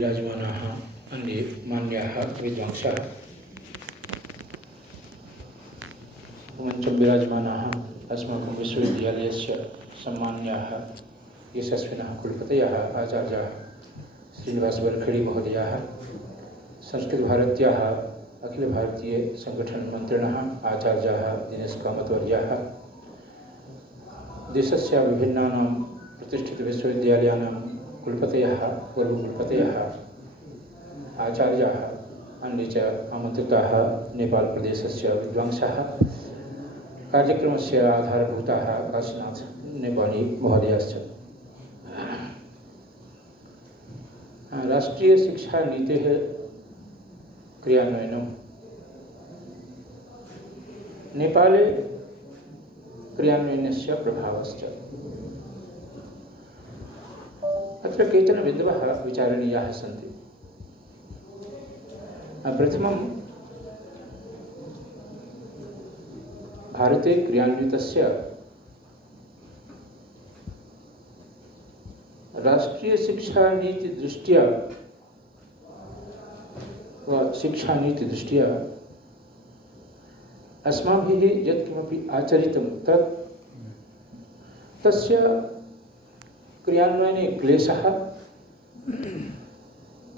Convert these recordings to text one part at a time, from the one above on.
विराजमानाः अन्ये मान्याः विद्वांसः मञ्चं विराजमानाः अस्माकं विश्वविद्यालयस्य सम्मान्याः यशस्विनः कुलपतयः आचार्याः श्रीनिवासवरखडी महोदयाः संस्कृतभारत्याः अखिलभारतीयसङ्गठनमन्त्रिणः आचार्याः दिनेश कामतवर्याः देशस्य विभिन्नानां प्रतिष्ठितविश्वविद्यालयानां कुलपतयः पूर्वकुलपतयः आचार्याः अन्ये च आमन्त्रिताः नेपालप्रदेशस्य विद्वांसः कार्यक्रमस्य आधारभूताः काशीनाथ नेपाली महोदयश्च राष्ट्रियशिक्षानीतेः क्रियान्वयनं नेपाले क्रियान्वयनस्य प्रभावश्च अत्र केचन बिन्दवः विचारणीयाः सन्ति। प्रथमं भारते क्रियान्वितस्य राष्ट्रियशिक्षानीतिदृष्ट्या वा शिक्षानीतिदृष्ट्या अस्माभिः यत्किमपि आचरितं तस्य क्रियान्वयने क्लेशः,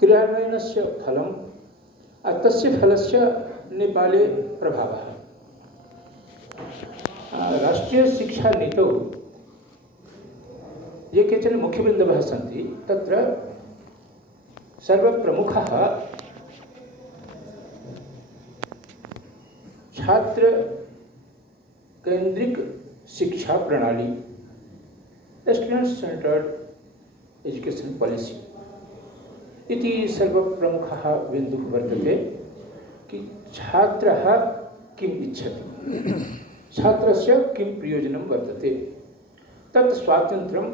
क्रियान्वयनस्य फलं, तस्य फलस्य नेपाले प्रभावः। राष्ट्रियशिक्षानीतौ ये केचन मुख्यबिन्दवः सन्ति तत्र सर्वप्रमुखः छात्रकेन्द्रिक शिक्षा प्रणाली स्टूडेंट सेंटर्ड एजुकेशन पॉलिसी इति सर्वप्रमुखः बिन्दुः वर्तते कि छात्रः किम् इच्छति, छात्रस्य किं प्रयोजनं वर्तते, तत् स्वातन्त्र्यं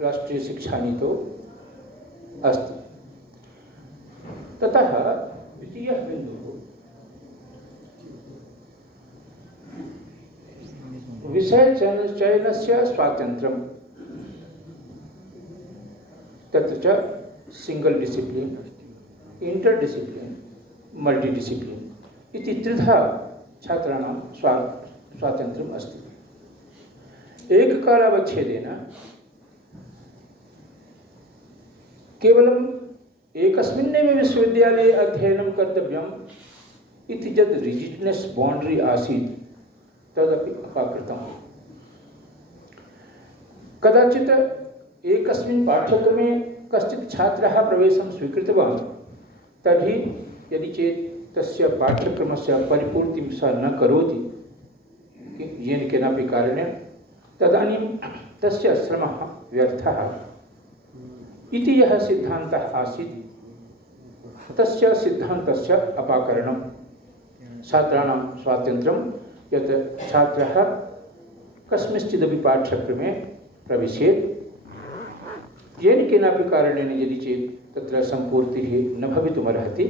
राष्ट्रियशिक्षानीतौ अस्ति। ततः द्वितीयः बिन्दुः विषयचयनस्य स्वातन्त्र्यं, तत्र च सिंगल डिसिप्लिन, इंटरडिसिप्लिन, मल्टीडिसिप्लिन इति त्रिधा छात्राणां स्वातन्त्र्यम् अस्ति। एककालावच्छेदेन केवलम् एकस्मिन्नेव विश्वविद्यालये अध्ययनं कर्तव्यम् इति यद् रिजिड्नेस् बाउण्ड्री आसीत् तदपि अपाकृतम्। कदाचित् एकस्मिन् पाठ्यक्रमे कश्चित् छात्रः प्रवेशं स्वीकृतवान् तर्हि यदि चेत् तस्य पाठ्यक्रमस्य परिपूर्तिं सः न करोति येन केनापि कारणेन तदानीं तस्य श्रमः व्यर्थः इति यः सिद्धान्तः आसीत् तस्य सिद्धान्तस्य अपाकरणं। छात्राणां स्वातन्त्र्यं यत् छात्रः कस्मिंश्चिदपि पाठ्यक्रमे प्रविशेत् येन केनापि कारणेन यदि चेत् तत्र सम्पूर्तिः न भवितुमर्हति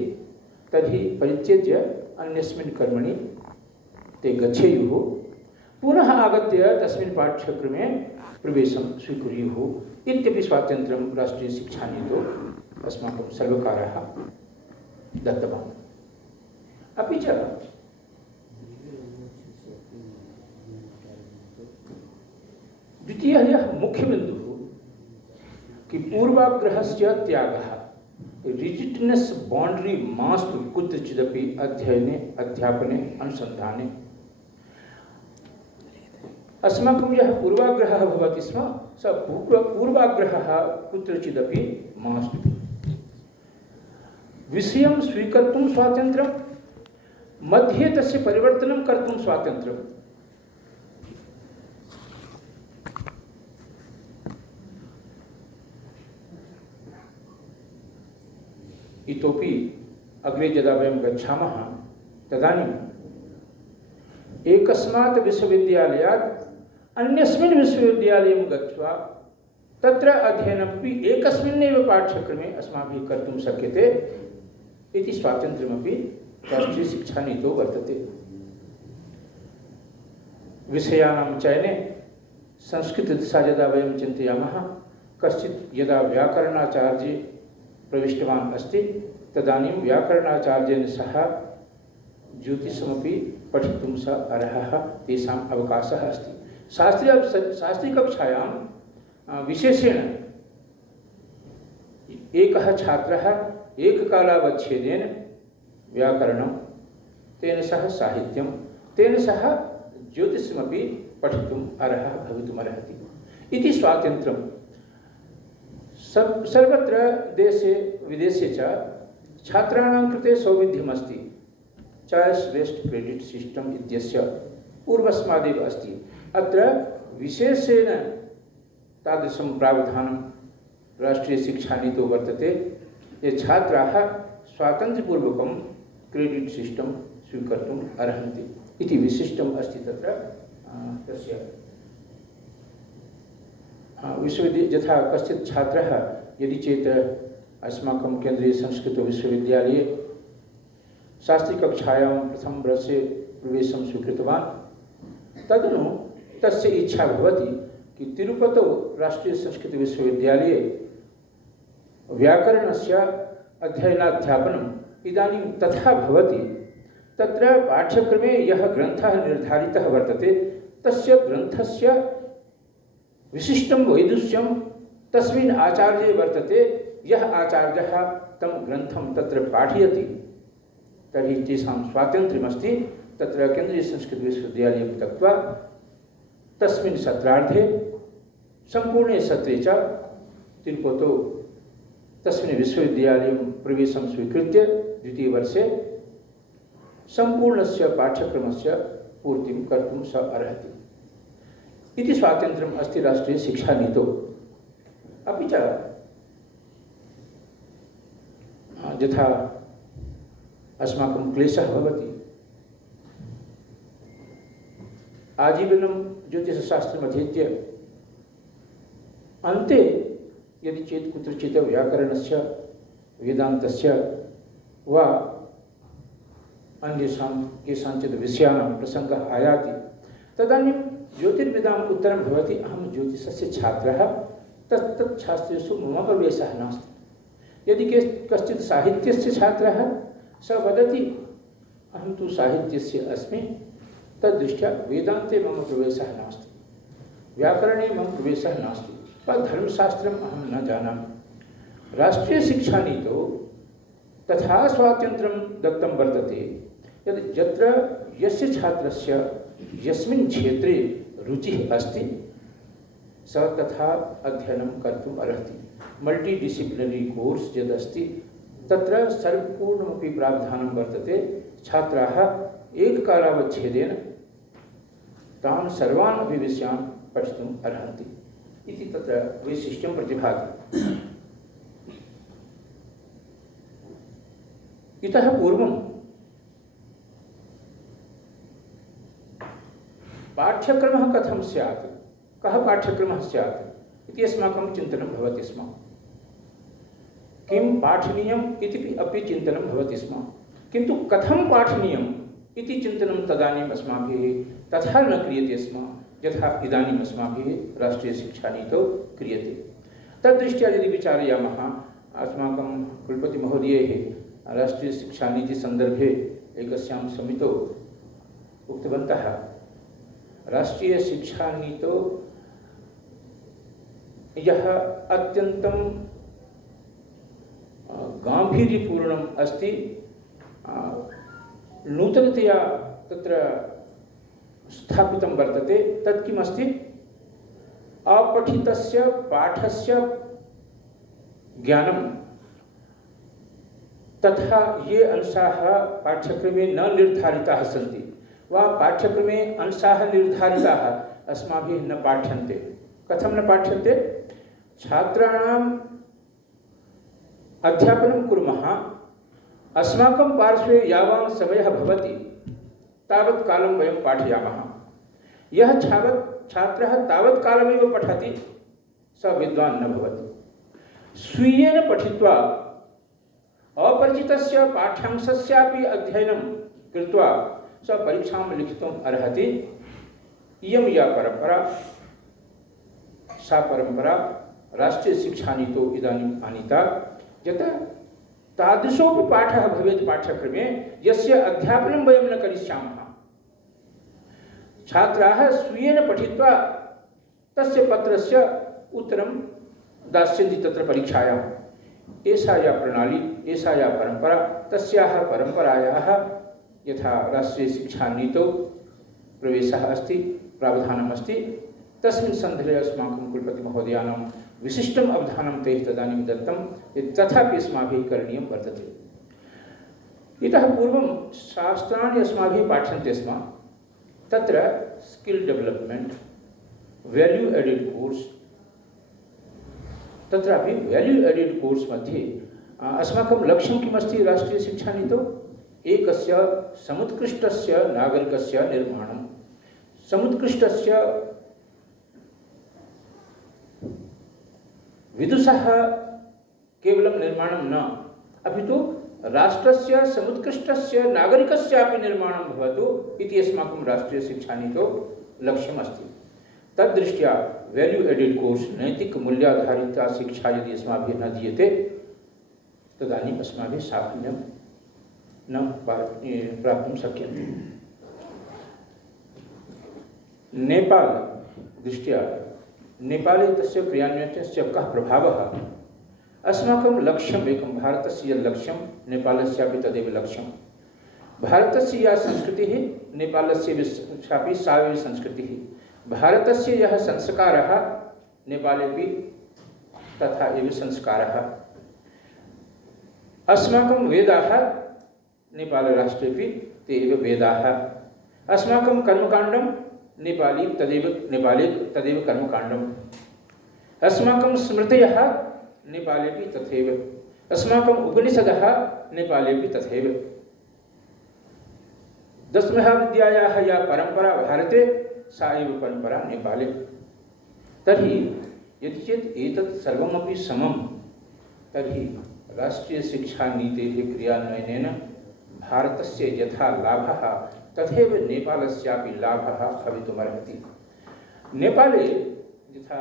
तर्हि परित्यज्य अन्यस्मिन् कर्मणि ते गच्छेयुः, पुनः आगत्य तस्मिन् पाठ्यक्रमे प्रवेशं स्वीकुर्युः इत्यपि स्वातन्त्र्यं राष्ट्रियशिक्षानीतौ अस्माकं सर्वकारः दत्तवान्। अपि च द्वितीयः यः मुख्यबिन्दुः कि पूर्वाग्रहस्य त्यागः, रिजिड्नेस् बाउण्ड्री मास्तु कुत्रचिदपि अध्ययने, अध्यापने, अनुसन्धाने। अस्माकं यः पूर्वाग्रहः भवति स्म स पूर्वाग्रहः कुत्रचिदपि मास्तु। विषयं स्वीकर्तुं स्वातन्त्र्यं, मध्ये तस्य परिवर्तनं कर्तुं स्वातन्त्र्यम्। इतोपि अग्रे यदा वयं गच्छामः तदानीं एकस्मात् विश्वविद्यालयात् अन्यस्मिन् विश्वविद्यालयं गत्वा तत्र अध्ययनमपि एकस्मिन्नेव पाठ्यक्रमे अस्माभिः कर्तुं शक्यते इति स्वातन्त्र्यमपि राष्ट्रियशिक्षानीतौ वर्तते। विषयाणां चयने संस्कृतदिशा यदा वयं चिन्तयामः कश्चित् यदा व्याकरणाचार्ये प्रविष्टवान् अस्ति तदानीं व्याकरणाचार्येण सह ज्योतिषमपि पठितुं स अर्हः, तेषाम् अवकाशः अस्ति। शास्त्रीकक्षायां विशेषेण एकः छात्रः एककालावच्छेदेन व्याकरणं, तेन सह साहित्यं, तेन सह ज्योतिषमपि पठितुम् अर्हः भवितुमर्हति इति स्वातन्त्र्यं सर्वत्र देशे विदेशे च छात्राणां कृते सौविध्यमस्ति। चॉइस बेस्ड क्रेडिट सिस्टम इत्यस्य पूर्वस्मादेव अस्ति। अत्र विशेषेण तादृशं प्रावधानं राष्ट्रियशिक्षानीतौ वर्तते। ये छात्राः स्वातन्त्र्यपूर्वकं क्रेडिट सिस्टम स्वीकर्तुम् अर्हन्ति इति विशिष्टम् अस्ति तत्र तस्य विश्वविद्यालये। यथा कश्चित् छात्रः यदि चेत् अस्माकं केन्द्रीय संस्कृत विश्वविद्यालये शास्त्रीकक्षायां प्रथम वर्षे प्रवेशं स्वीकृतवान्, तदनु तस्य इच्छा भवति कि तिरुपतौ राष्ट्रीय संस्कृत विश्वविद्यालये व्याकरणस्य अध्ययनाध्यापनम् इदानीं तथा भवति। तत्र पाठ्यक्रमे यः ग्रन्थः निर्धारितः वर्तते तस्य ग्रन्थस्य विशिष्टं वैदुष्यं तस्मिन् आचार्ये वर्तते। यः आचार्यः तं ग्रन्थं तत्र पाठयति तर्हि तेषां स्वातन्त्र्यमस्ति। तत्र केन्द्रीय संस्कृत विश्वविद्यालयं त्यक्त्वा तस्मिन् सत्रार्धे सम्पूर्णे सत्रे च तिरुपतौ तस्मिन् विश्वविद्यालयं प्रवेशं स्वीकृत्य द्वितीयवर्षे सम्पूर्णस्य पाठ्यक्रमस्य पूर्तिं कर्तुं स अर्हति इति स्वातन्त्र्यम् अस्ति राष्ट्रियशिक्षानीतौ। अपि च यथा अस्माकं क्लेशः भवति, आजीवनं ज्योतिषशास्त्रम् अधीत्य अन्ते यदि चेत् कुत्रचित् व्याकरणस्य वेदान्तस्य वा अन्येषां केषाञ्चित् विषयाणां प्रसङ्गः आयाति तदानीं ज्योतिर्वेदाम् उत्तरं भवति अहं ज्योतिषस्य छात्रः, तत् शास्त्रेषु मम प्रवेशः नास्ति। यदि कश्चित् साहित्यस्य छात्रः स वदति अहं तु साहित्यस्य अस्मि, तद्दृष्ट्या वेदान्ते मम प्रवेशः नास्ति, व्याकरणे मम प्रवेशः नास्ति, वा धर्मशास्त्रम् अहं न जानामि। राष्ट्रियशिक्षानीतौ तथा स्वातन्त्र्यं दत्तं वर्तते यत् यत्र यस्य छात्रस्य यस्मिन् क्षेत्रे रुचिः अस्ति स तथा अध्ययनं कर्तुम् अर्हति। मल्टी डिसिप्लिनरी कोर्स यदस्ति तत्र सर्वपूर्णमपि प्रावधानं वर्तते। छात्राः एककालावच्छेदेन तान् सर्वान् अपि विषयान् पठितुम् अर्हन्ति इति तत्र वैशिष्ट्यं प्रतिभाति। इतः पूर्वं पाठ्यक्रमः कथं स्यात्, कः पाठ्यक्रमः स्यात् इति अस्माकं चिन्तनं भवति स्म। किं पाठनीयम् इति अपि चिन्तनं भवति स्म, किन्तु कथं पाठनीयम् इति चिन्तनं तदानीम् अस्माभिः तथा न क्रियते स्म यथा इदानीम् अस्माभिः राष्ट्रियशिक्षानीतौ क्रियते। तद्दृष्ट्या यदि विचारयामः, अस्माकं कुलपतिमहोदयैः राष्ट्रियशिक्षानीतिसन्दर्भे एकस्यां समितौ उक्तवन्तः, राष्ट्रियशिक्षानीतौ यः अत्यन्तं गांभीर्यपूर्णम् अस्ति, नूतनतया तत्र स्थापितं वर्तते, तत् किमस्ति, अपठितस्य पाठस्य ज्ञानं तथा ये अंशाः पाठ्यक्रमे न निर्धारिताः सन्ति वा पाठ्यक्रमे अंशाः निर्धारिताः अस्माभिः न पाठ्यन्ते। कथं न पाठ्यन्ते? छात्राणाम् अध्यापनं कुर्मः, अस्माकं पार्श्वे यावान् समयः भवति तावत् कालं वयं पाठयामः। यः छात्रः तावत् कालमेव पठति स विद्वान् न भवति। स्वीयेन पठित्वा अपरिचितस्य पाठ्यांशस्यापि अध्ययनं कृत्वा स परीक्षां लिखितुम् अर्हति। इयं या परम्परा, सा परम्परा राष्ट्रियशिक्षानीतौ इदानीम् आनीता। यतः तादृशोऽपि पाठः भवेत् पाठ्यक्रमे यस्य अध्यापनं वयं न करिष्यामः। छात्राः स्वीयेन पठित्वा तस्य पत्रस्य उत्तरं दास्यन्ति तत्र परीक्षायाम्। एषा या प्रणाली, एषा या परम्परा, तस्याः परम्परायाः यथा राष्ट्रियशिक्षानीतौ प्रवेशः अस्ति, प्रावधानम् अस्ति, तस्मिन् सन्दर्भे अस्माकं कुलपतिमहोदयानां विशिष्टम् अवधानं तैः तदानीं दत्तं यत् तथापि अस्माभिः करणीयं वर्तते। इतः पूर्वं शास्त्राणि अस्माभिः पाठ्यन्ते स्म, तत्र skill development, value added course, तत्रापि वैल्यू एडेड् कोर्स् मध्ये अस्माकं लक्ष्यं किमस्ति राष्ट्रियशिक्षानीतौ? एकस्य समुत्कृष्टस्य नागरिकस्य निर्माणं, समुत्कृष्टस्य विदुषः केवलं निर्माणं न, अपि तु राष्ट्रस्य समुत्कृष्टस्य नागरिकस्यापि निर्माणं भवतु इति अस्माकं राष्ट्रियशिक्षानीतौ लक्ष्यमस्ति। तद्दृष्ट्या वैल्यू एडेड् कोर्स्, नैतिकमूल्याधारिता शिक्षा यदि अस्माभिः न दीयते तदानीम् अस्माभिः साफल्यं न प्राप्तुं शक्यते। नेपाल दृष्ट्या नेपाले तस्य क्रियान्वयनस्य कः प्रभावः? अस्माकं लक्ष्यम् एकं, भारतस्य यत् लक्ष्यं नेपालस्यापि तदेव लक्ष्यं। भारतस्य या संस्कृतिः नेपालस्यापि सा एव संस्कृतिः। भारतस्य यः संस्कारः नेपालेपि तथा एव संस्कारः। अस्माकं वेदाः नेपालराष्ट्रेपि ते एव वेदाः। अस्माकं कर्मकाण्डं नेपाली तदेव कर्मकाण्डम्। अस्माकं स्मृतयः नेपालेपि तथैव, अस्माकम् उपनिषदः नेपालेपि तथैव। दशमहाविद्यायाः या परम्परा भारते सा एव परम्परा नेपाले। तर्हि यदि चेत् एतत् सर्वमपि समं, तर्हि राष्ट्रियशिक्षानीतेः क्रियान्वयनेन भारतस्य यथा लाभः तथैव नेपालस्यापि लाभः भवितुमर्हति। नेपाले यथा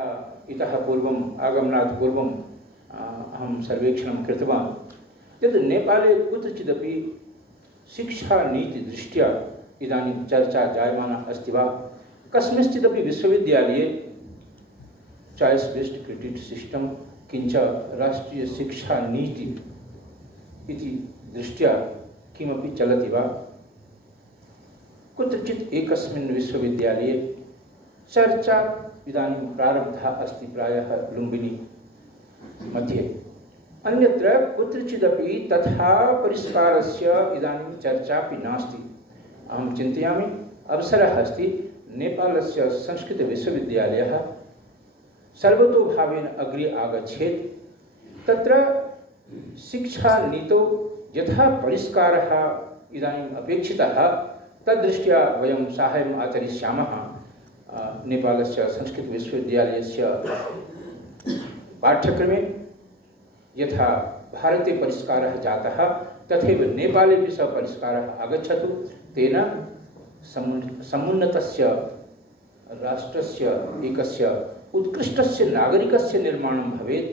इतः पूर्वम् आगमनात् पूर्वम् अहं सर्वेक्षणं कृतवान् यत् नेपाले कुत्रचिदपि शिक्षानीतिदृष्ट्या इदानीं चर्चा जायमाना अस्ति वा? कस्मिंश्चिदपि विश्वविद्यालये चाइस् बेस्ड् क्रेडिट् सिस्टम् किञ्च राष्ट्रियशिक्षानीति इति दृष्ट्या किमपि चलति वा? कुत्रचित् एकस्मिन् विश्वविद्यालये चर्चा इदानीं प्रारब्धा अस्ति, प्रायः लुम्बिनी मध्ये। अन्यत्र कुत्रचिदपि तथा परिष्कारस्य इदानीं चर्चापि नास्ति। अहं चिन्तयामि अवसरः अस्ति नेपालस्य संस्कृतविश्वविद्यालयः सर्वतोभावेन अग्रे आगच्छेत्। तत्र शिक्षानीतौ यथा परिष्कारः इदानीम् अपेक्षितः तद्दृष्ट्या वयं साहाय्यम् आचरिष्यामः। नेपालस्य संस्कृतविश्वविद्यालयस्य पाठ्यक्रमे यथा भारते परिष्कारः जातः तथैव नेपालेपि सः परिष्कारः आगच्छतु। तेन समुन्नतस्य राष्ट्रस्य एकस्य उत्कृष्टस्य नागरिकस्य निर्माणं भवेत्।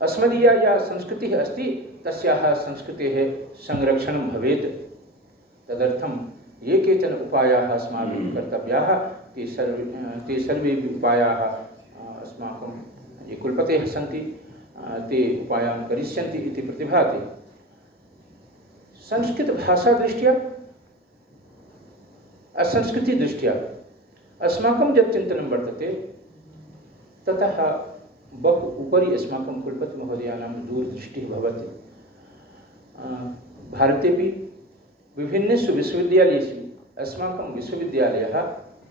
अस्मदीया या संस्कृतिः अस्ति तस्याः संस्कृतेः संरक्षणं भवेत्। तदर्थं ये केचन उपायाः अस्माभिः कर्तव्याः ते सर्वे उपायाः अस्माकं ये कुलपतयः सन्ति ते उपायान् करिष्यन्ति इति प्रतिभाति। संस्कृतभाषादृष्ट्या असंस्कृतिदृष्ट्या अस्माकं यत् चिन्तनं वर्तते ततः बहु उपरि अस्माकं कुलपतिमहोदयानां दूरदृष्टिः भवति। भारतेपि विभिन्नेषु विश्वविद्यालयेषु अस्माकं विश्वविद्यालयः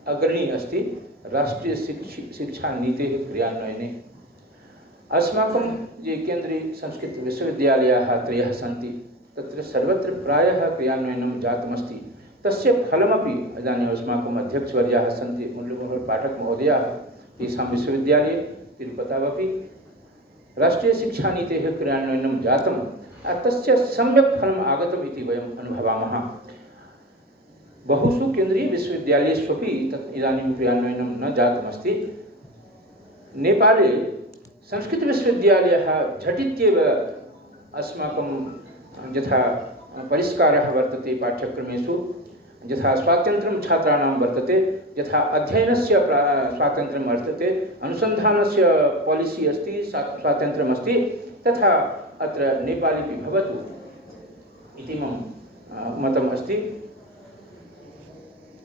अग्रणी अस्ति राष्ट्रियशिक्षानीतेः क्रियान्वयने। अस्माकं ये केन्द्रीयसंस्कृतविश्वविद्यालयाः त्रयः सन्ति तत्र सर्वत्र प्रायः क्रियान्वयनं जातमस्ति। तस्य फलमपि इदानीम् अस्माकम् अध्यक्षवर्याः सन्ति मुरलीमनोहरपाठकमहोदयाः, तेषां विश्वविद्यालये तिरुपतावपि राष्ट्रियशिक्षानीतेः क्रियान्वयनं जातं। तस्य सम्यक् फलम् आगतम् इति वयम् अनुभवामः। बहुषु केन्द्रीयविश्वविद्यालयेष्वपि तत् इदानीं क्रियान्वयनं न जातमस्ति। नेपाले संस्कृतविश्वविद्यालयः झटित्येव अस्माकं यथा परिष्कारः वर्तते पाठ्यक्रमेषु, यथा स्वातन्त्र्यं छात्राणां वर्तते, यथा अध्ययनस्य स्वातन्त्र्यं वर्तते, अनुसन्धानस्य पॉलिसी अस्ति, स्वातन्त्र्यमस्ति, तथा अत्र नेपालीपि भवतु इति मम मतम् अस्ति।